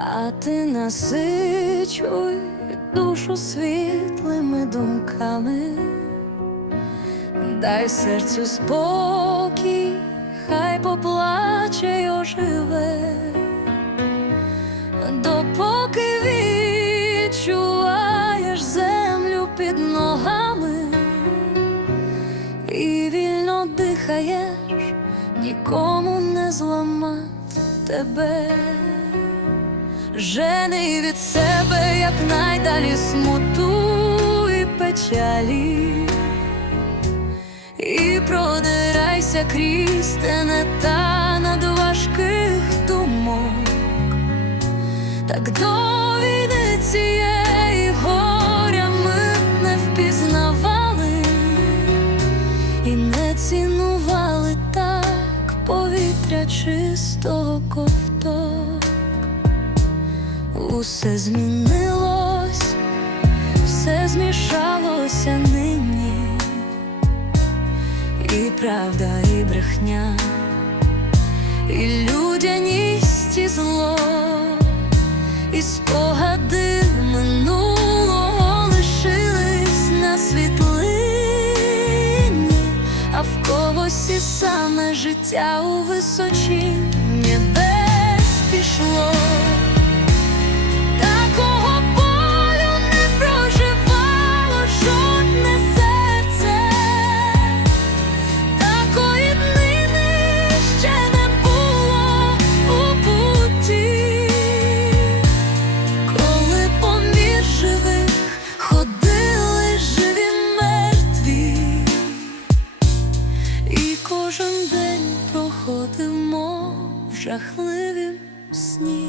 а ти насичуй душу світлими думками, дай серцю спокій, хай поплаче й оживе, допоки відчуваєш землю під ногами і вільно дихаєш, нікому не зламать тебе. Жени від себе, як найдалі смуту і печалі, і продирайся крізь тенета над важких думок, так до війни цієї горя ми не впізнавали і не цінували так повітря чистого ковток. Усе змінилось, все змішалося нині, і правда, і брехня, і людяність, і зло, і спогади минулого лишились на світлині, а в когось і саме життя у височі небес пішло. Кожен день проходив, мов в жахливім сні.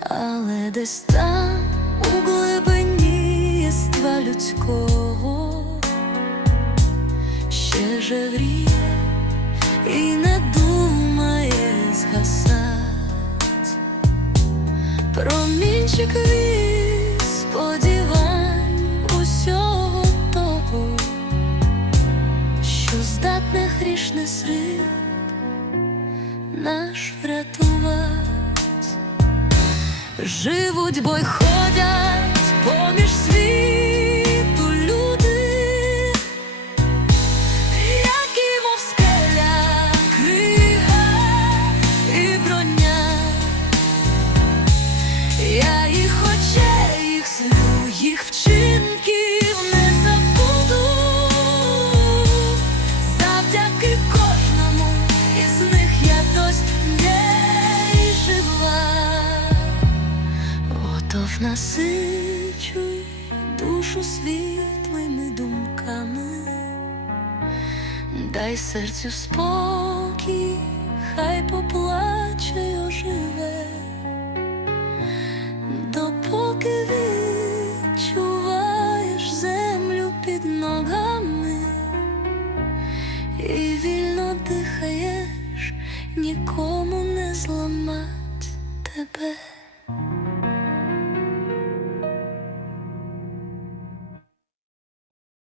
Але десь там у глибині єства людського ще жевріє і не думає згасать промінчик наш врятувати. Живуть, бо й ходять поміж Отож насичуй душу світлими думками, дай серцю спокій, хай поплаче й оживе, допоки відчуваєш землю під ногами і вільно дихаєш, нікому не зламать тебе.